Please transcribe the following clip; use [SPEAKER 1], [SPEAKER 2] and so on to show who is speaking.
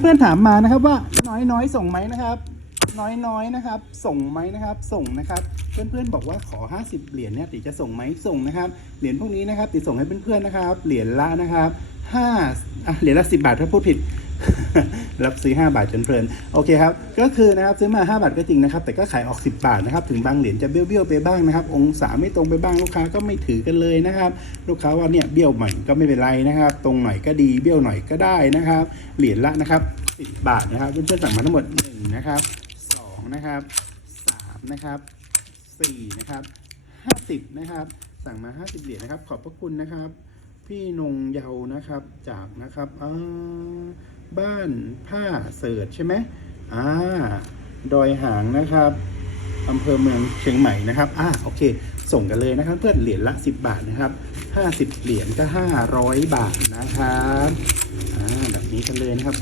[SPEAKER 1] เพื่อนๆถามมานะครับว่าน้อยน้อยๆส่งไหมนะครับ น้อยน้อยๆนะครับ ส่งไหมนะครับ ส่งนะครับ เพื่อนๆบอกว่าขอ 50 เหรียญเนี่ยติจะส่งไหมส่งนะครับเหรียญพวกนี้นะครับติส่งให้เพื่อนๆนะครับเหรียญละนะครับ ห้าเหรียญละ10บาทถ้าพูดผิด รับซื้อ 5 บาทจนเพลิน โอเคครับ ก็คือนะครับซื้อมา 5 บาทก็จริงนะครับ แต่ก็ขายออก 10 บาทนะครับ ถึงบางเหรียญจะเบี้ยวๆไปบ้างนะครับ องศาไม่ตรงไปบ้างลูกค้าก็ไม่ถือกันเลยนะครับ ลูกค้าว่าเนี่ยเบี้ยวหน่อยก็ไม่เป็นไรนะครับ ตรงหน่อยก็ดีเบี้ยวหน่อยก็ได้นะครับ เหรียญละนะครับ 10 บาทนะครับ เพื่อนๆสั่งมาทั้งหมด1นะครับ2นะครับ3นะครับ4นะครับ50นะครับ สั่งมา 50 เหรียญนะครับ ขอบพระคุณนะครับ พี่นงเยานะครับจากนะครับอ่าบ้านผ้าเสิร์ชใช่ไหมอ่าดอยหางนะครับอำเภอเมืองเชียงใหม่นะครับอ่าโอเค ส่งกันเลยนะครับ เพื่อนเหรียญละ 10 บาทนะครับ 50 เหรียญก็ 500 บาทนะครับอ่าแบบนี้กันเลยนะครับ